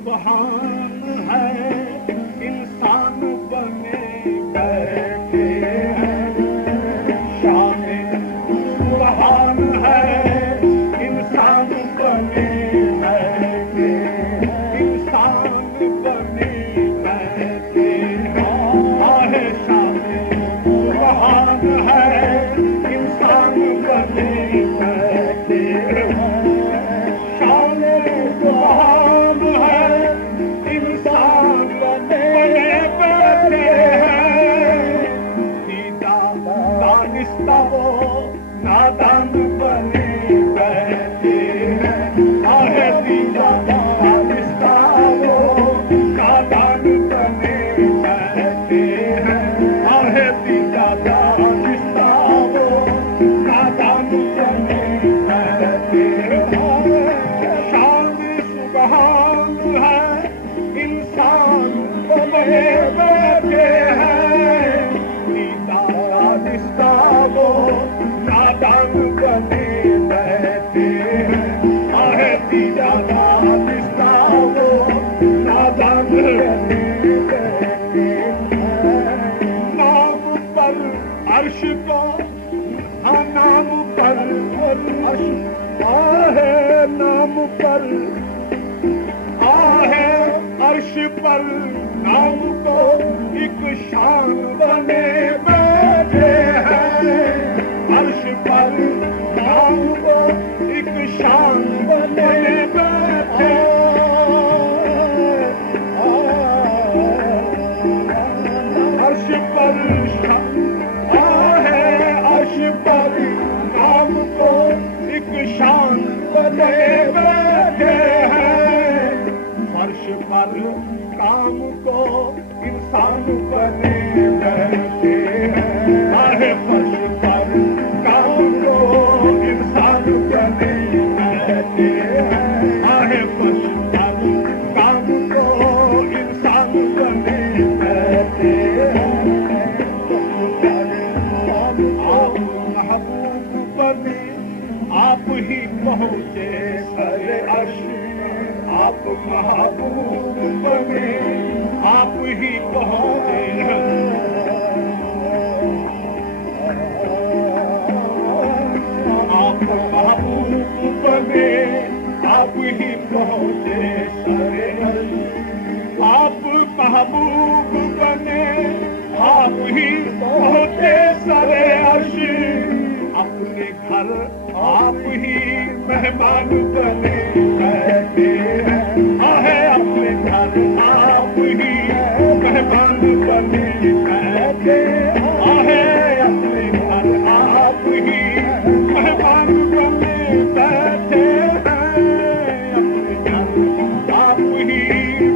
सुबहान है इंसान बने बैठे हैं, शान सुबहान है इंसान बने बैठे, इंसान बने बैठे हैं, शान सुबहान है इंसान बने बैठे हैं, शान सुबहान है इंसान बने बैठे हैं, सीधा दानिस्ता वो नादान बने बैठे हैं, आहे सीधा दानिस्ता वो नादान बने बैठे हैं, आहे सीधा दानिस्ता वो नादान बने बैठे हैं, शान सुबहान है इंसान बने बैठे हैं, सीधा दानिस्ता वो नादान बने बैठे हैं, आहे सीधा दानिस्ता वो नादान बने बैठे हैं, नाम पर अर्श को हाँ नाम पर अर्श आहे, नाम पर आहे, अर्श पर नाम को एक शान बने बैठे हैं, अर्श पर नाम को एक शान बने बैठे, अर्श पर आहे, अर्श पर नाम को एक शान बने बैठे हैं, फर्श पर काम को इंसान बने बैठे हैं, आहे फर्श पर काम को इंसान बने बैठे हैं, आहे फर्श पर काम को इंसान बने बैठे हैं, आप महबूब बने आप ही पहुँचे सरे अर्श, आप महबूब बने आप ही पहुँचे, आप महबूब बने आप ही पहुँचे सरे अर्श, आप महबूब बने आप ही पहुँचे सरे अर्श, अपने घर आप ही मेहमान बने बैठे हैं, आहे अपने घर आप ही मेहमान बने बैठे, आहे अपने घर आप ही मेहमान बने बैठे हैं, अपने घर आप ही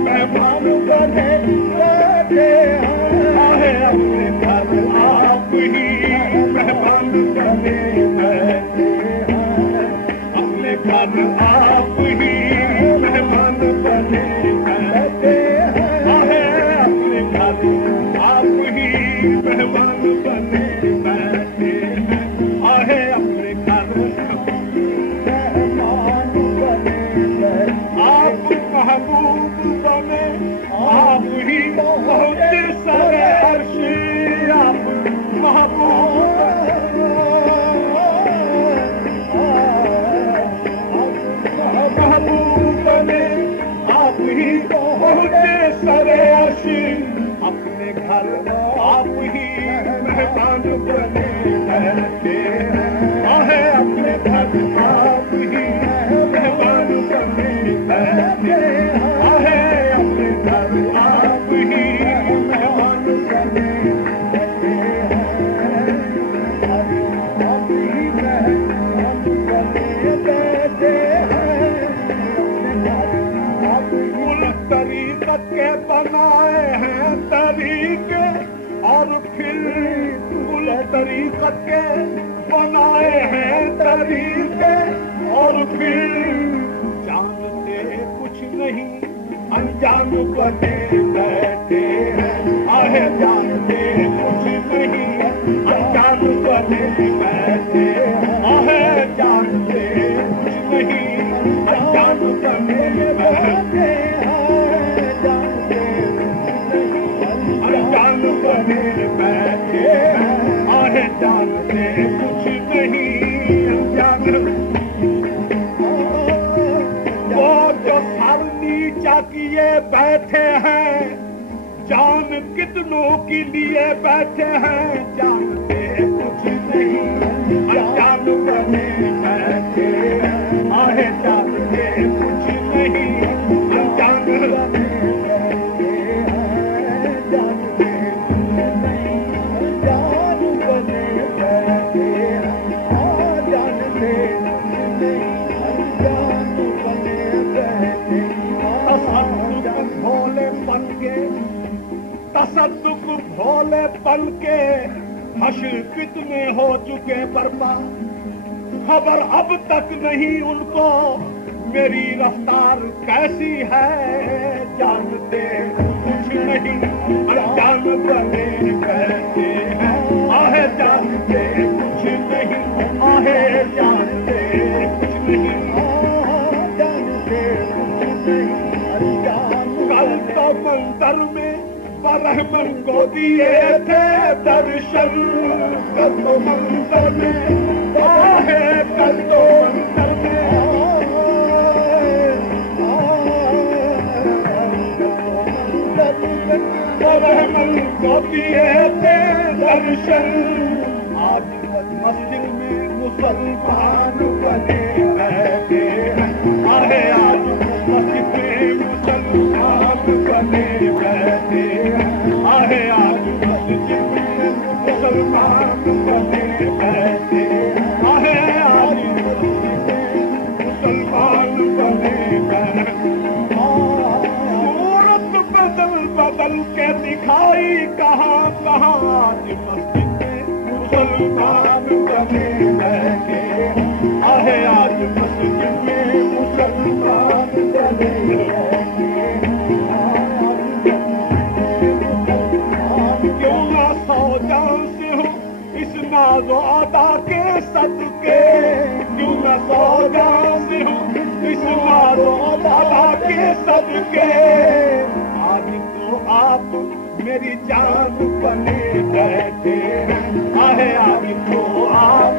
मेहमान बने बैठे हैं, आहे अपने घर आप ही मेहमान बने बैठे हैं, अपने घर आप ही मेहमान बने बैठे हैं, आहे अपने घर आप ही मेहमान बने बैठे हैं, आहे अपने घर मेहमान बने बैठे, आप महबूब बने आप ही पहुँचे सरे अर्श, आप महबूब बने आप ही पहुँचे सरे अर्श, अपने घर आप ही मेहमान बने बैठे हैं, आहे अपने घर आप ही मेहमान बने बैठे हैं, आहे अपने घर आप ही मेहमान बने बैठे हैं, आप ही मेहमान बने बैठे हैं, कुल तरीक़त के बनाए हैं तरीके, और फिर कुल तरीक़त के बनाए हैं तरीके, और फिर जानते कुछ नहीं अनजान बने बैठे हैं, आहे जानते कुछ नहीं अनजान बने बैठे हैं, आहे जानते कुछ नहीं अनजान बने बैठे हैं, नीचा किए बैठे हैं, जान कितनों के लिए बैठे हैं, जानते कुछ नहीं अनजान बने बैठे हैं, आहे जानते कुछ नहीं अनजान बने बैठे हैं, जानते कुछ नहीं अनजान बने बैठे हैं, जानते कुछ नहीं अनजान बने बैठे हैं। भोले बन के तसद्दुक भोले बन के हश्र कितने हो चुके बर्बाद, खबर अब तक नहीं उनको मेरी रफ्तार कैसी है, जानते कुछ नहीं अनजान बने बैठे हैं, आहे जानते कुछ नहीं, आहे जानते कुछ नहीं, जानते कुछ नहीं अनजान। कल तो मंदिर में रहमन को दिए थे दर्शन, कल तो मंदिर में आहे, कल तो मंदिर में रहमन को दिए थे दर्शन, आज मस्जिद में मुसलमान बने बैठे हैं, आहे आज मस्जिद में मुसलमान बने बैठे हैं, आहे आज मस्जिद में मुसलमान बने बैठे हैं, आहे आज मस्जिद में मुसलमान बने बैठे हैं। सूरत बदल बदल के दिखाई कहाँ कहाँ, आज मस्जिद में मुसलमान बने बैठे हैं, आहे आज मस्जिद में मुसलमान बने बैठे हैं। क्यों ना सौ जान से हूँ इस नाज़ो अदा के सदके, क्यों ना सौ जान से हूँ इस नाज़ो अदा के सदके, आज तो आप मेरी जान बने बैठे हैं, आहे आज तो आप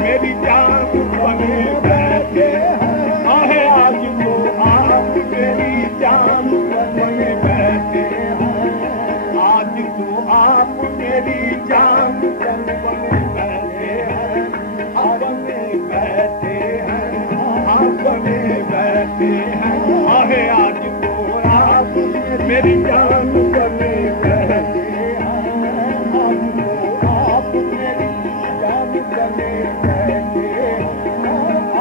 मेरी जान बने बैठे हैं, आहे आज तो आप मेरी जान बने बैठे हैं, आज तो आप मेरी जान बने बैठे हैं, बने बैठे हैं, आप बने बैठे हैं, आहे आज तो आप मेरी जान बने बैठे हैं, आज तो आप मेरी जान बने बैठे हैं।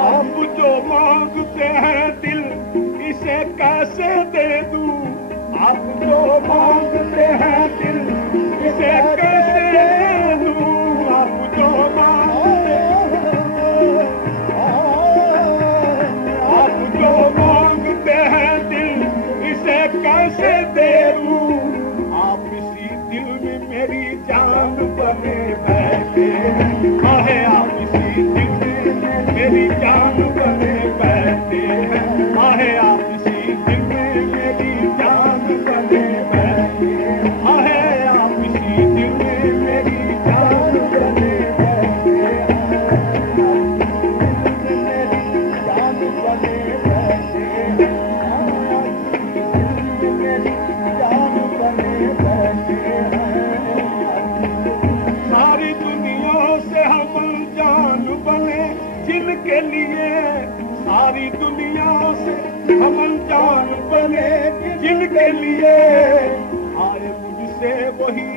आप जो मांगते हैं दिल इसे कैसे दे दूं, आप जो मांगते हैं दिल इसे कैसे दे दूं, आप जो मांगते हैं, आप जो मांगते हैं दिल इसे कैसे दे दूं, आप इसी दिल में मेरी जान बने बैठे हैं, आहे आप इसी दिल में मेरी जान बने बैठे हैं, आहे आप इसी दिल में मेरी जान बने बैठे हैं, आहे आप इसी दिल में मेरी जान बने बैठे हैं, मेरी जान बने बैठे हैं, मेरी जान बने बैठे हैं। सारी दुनिया से हम अनजान बने जिनके लिए, सारी दुनिया से हम अनजान बने जिनके लिए, आए मुझसे वही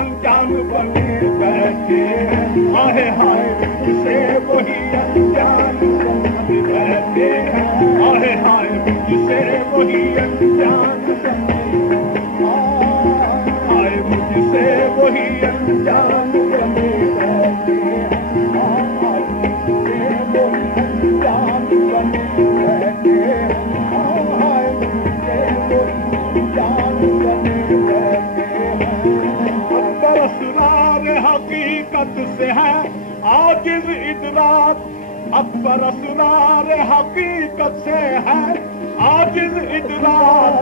अनजान बने बैठे हैं, आए हाय मुझसे वही अनजान बने बैठे हैं, आए हाय मुझसे वही अनजान बने, आए मुझसे वही अनजान बने बैठे हैं, हकीकत से है आजिज़ इदराक, अकबर असरार हकीकत से है आजिज़ इदराक,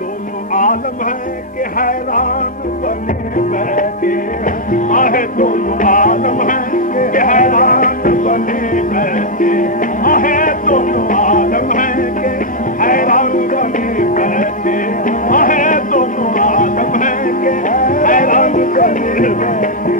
दोनों आलम है कि हैरान बने बैठे हैं, आहे दोनों आलम है कि हैरान बने बैठे, आहे दोनों आलम है कि हैरान बने मेहरबानी